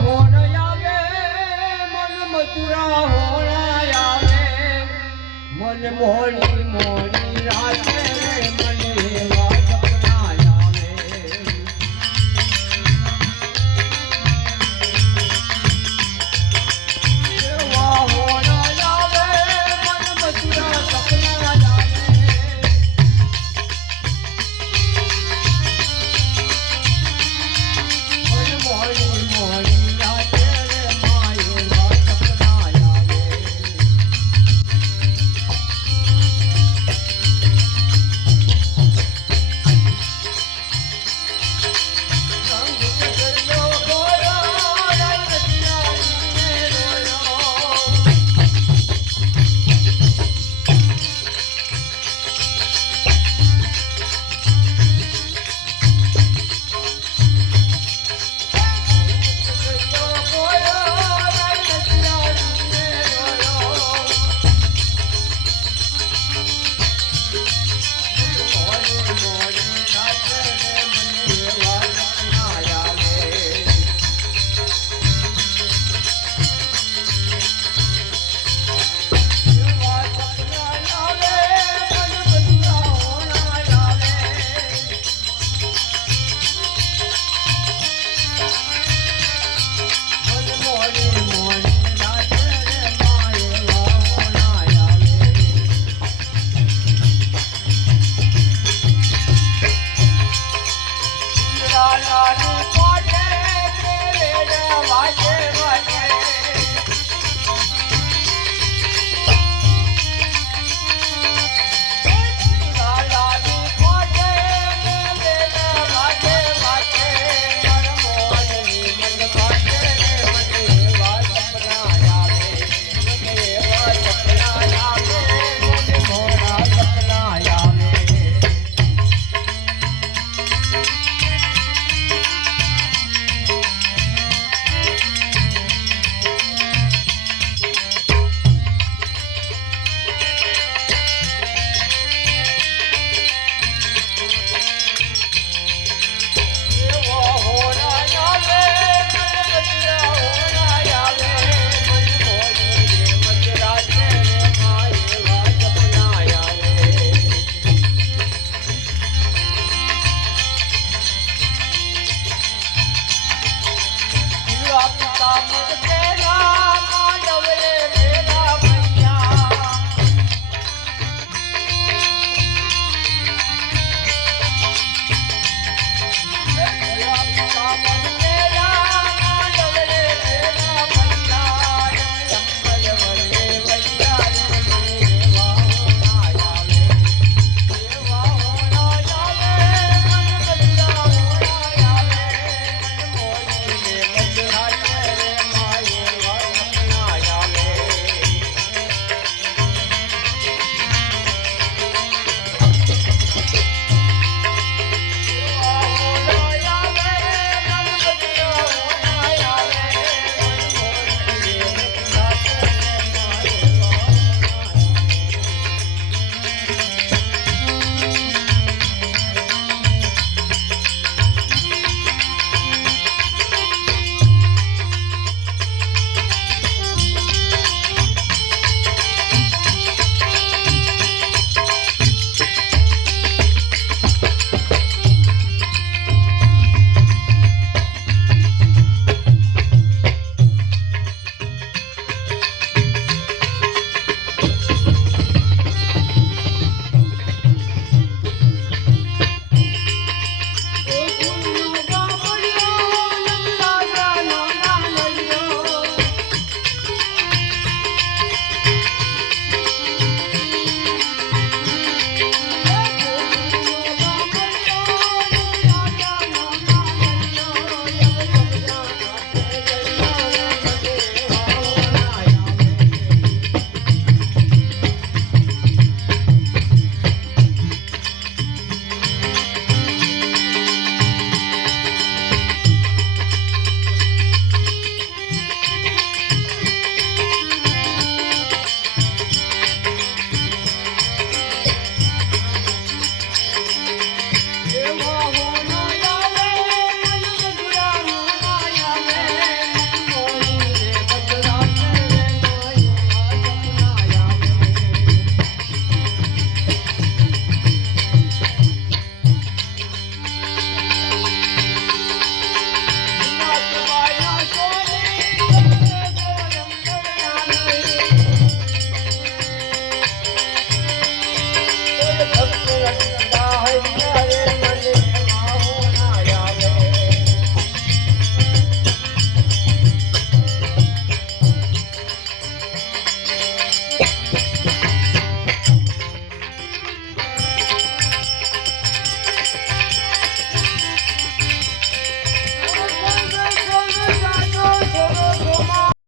હોણ આવે મન મધુરા હોણ આવે મન મોડી મોડી રાતે ராம ராம